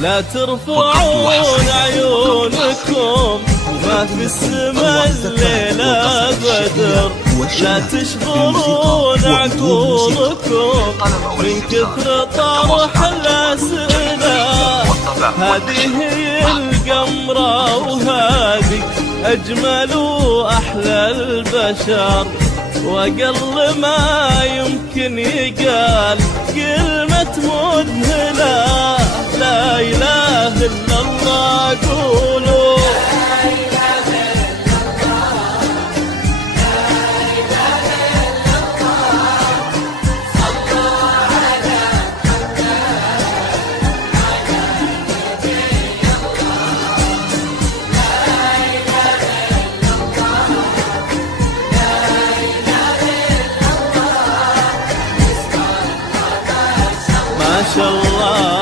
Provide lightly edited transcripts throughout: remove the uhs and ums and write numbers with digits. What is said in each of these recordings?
لا ترفعون عيونكم ما في السما الليلة بدر، لا تشغلون عقولكم من كثر طرح الأسئلة. هذه هي القمرة وهذه أجمل وأحلى البشر، وأقل ما يمكن يقال كلمة مذهلة. لا إله إلا الله قولوا ما شاء الله.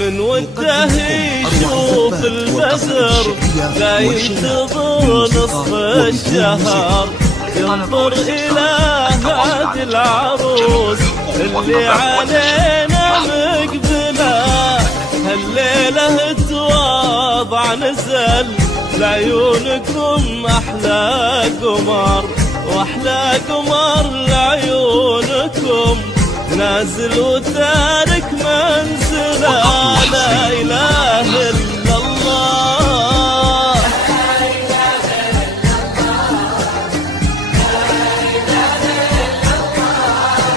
من وده يشوف البدر لا ينتظر نصف الشهر، ينظر إلى هذه العروس اللي علينا مقبلة. هالليلة تواضع نزل لعيونكم أحلى قمر، وأحلى قمر لعيونكم نازل وتارك منزله. لا إله إلا الله،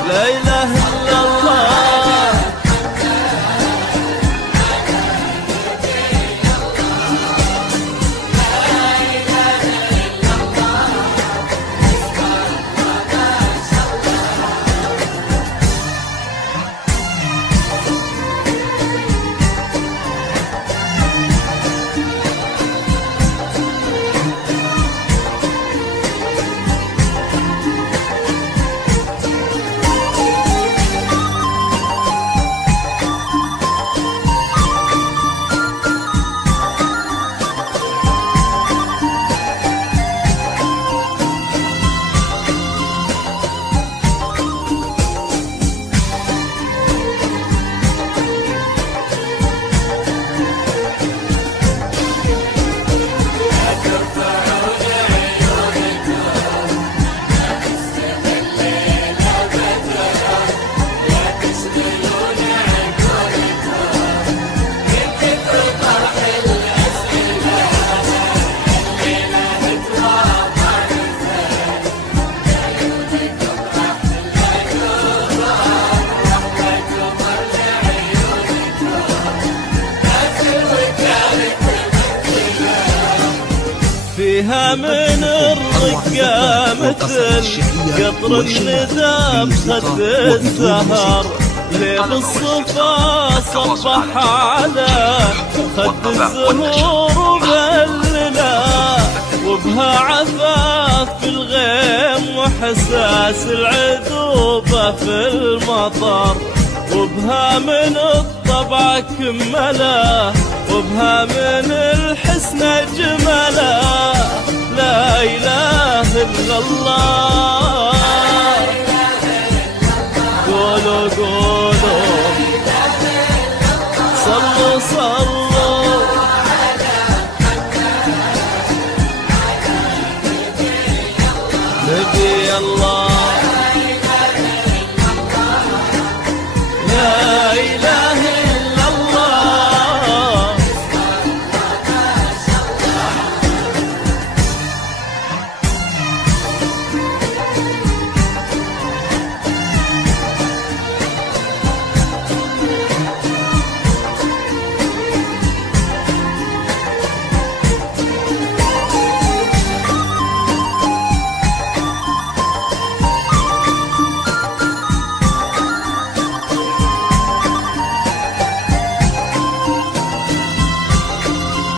لا إله إلا الله. فيها من الرقة مثل قطر الندى بخد الزهر، ليه بالصفا صبح على خد الزهور وبللا، وبها عفاف في الغيم وحساس العذوبة في المطر، وبها من الطبع كملا، وبها من الحسن جملا. لا إله إلا الله، قولوا قولوا صلوا صلوا. يلا